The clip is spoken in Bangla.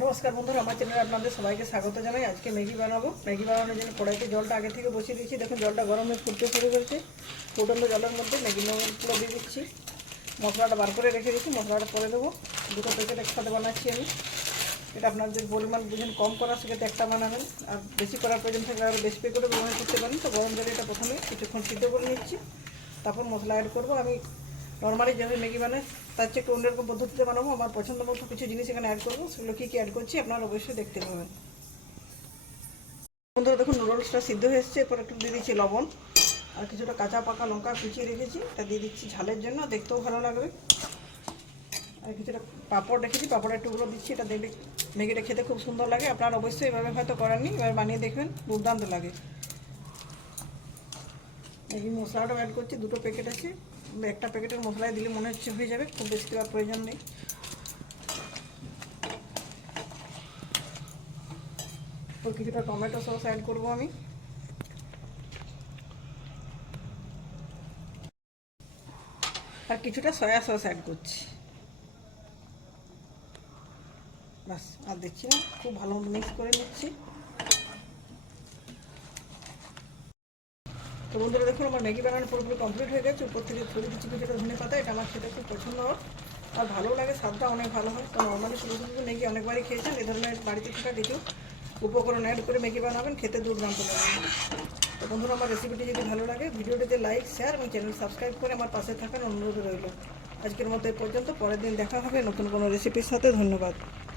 নমস্কার বন্ধুরা, আমার চ্যানেলে আপনাদের সবাইকে স্বাগত জানাই। আজকে ম্যাগি বানাবো। ম্যাগি বানানোর জন্য কড়াইতে জলটা আগে থেকে বসিয়ে দিয়েছি। দেখুন জলটা গরম হয়ে ফুটতে শুরু করেছে। ফুটন্ত জলের মধ্যে ম্যাগি নুডলসগুলো দিয়ে দিচ্ছি। মশলাটা বার করে রেখে দিচ্ছি, মশলাটা করে দেবো। দুটো প্যাকেট একসাথে বানাচ্ছি আমি। এটা আপনাদের পরিমাণ বুঝুন, কম করা সেক্ষেত্রে একটা বানাবেন, আর বেশি করার প্রয়োজন থাকলে আরও বেশি করে ব্যবহার করতে পারেন। তো গরম জলে এটা প্রথমে কিছুক্ষণ সিদ্ধ করে নিচ্ছি, তারপর মশলা অ্যাড করবো। আমি নর্মালি যেভাবে ম্যাগি বানাই তার চেয়ে একটু অন্যরকম পদ্ধতিতে বানাবো। আমার পছন্দ মতো কিছু জিনিস এখানে অ্যাড করবো, সেগুলো কী কী অ্যাড করছি আপনারা অবশ্যই দেখতে পাবেন। বন্ধুরা দেখুন নুডলসটা সিদ্ধ হয়ে এসছে। এরপর একটু দিয়ে দিচ্ছি লবণ, আর কিছুটা কাঁচা পাকা লঙ্কা কুচিয়ে রেখেছি, এটা দিয়ে দিচ্ছি ঝালের জন্য, দেখতেও ভালো লাগবে। আর কিছুটা পাঁপড় রেখেছি, পাঁপড়ের টুকরো দিচ্ছি, এটা দেখলে ম্যাগিটা খেতে খুব সুন্দর লাগে। আপনারা অবশ্যই এভাবে হয়তো করেননি, এবার বানিয়ে দেখবেন, দুর্দান্ত লাগে। ম্যাগি মশলাটাও অ্যাড করছি, দুটো প্যাকেট আছে। একটা প্যাকেটের মশলায় দিলে মনে হচ্ছে হয়ে যাবে, খুব বেশি দেওয়ার প্রয়োজন নেই। তো কিছুটা টমেটো সস অ্যাড করবো আমি, আর কিছুটা সয়া সস অ্যাড করছি। বাস, আর দিচ্ছি না, খুব ভালো মতো মিক্স করে নিচ্ছি। তো বন্ধুরা দেখুন, আমার ম্যাগি বানানো পুরোপুরি কমপ্লিট হয়ে গেছে। উপর থেকে ছড়িয়ে দিচ্ছি কিছুটা ধনে পাতা। এটা আমার খেতে খুব পছন্দ হয় আর ভালো লাগে, স্বাদটা অনেক ভালো হয়। তো নর্মালি শুধু শুধু ম্যাগি অনেকবারই খেয়েছেন, এ ধরনের বাড়িতে থাকা কিছু উপকরণ অ্যাড করে ম্যাগি বানাবেন, খেতে দুর্দান্ত লাগবে। তো বন্ধুরা, আমার রেসিপিটি যদি ভালো লাগে ভিডিওটিতে লাইক, শেয়ার এবং চ্যানেল সাবস্ক্রাইব করে আমার পাশে থাকার অনুরোধ রইল। আজকের মতো এই পর্যন্ত, পরের দিন দেখা হবে নতুন কোনো রেসিপির সাথে। ধন্যবাদ।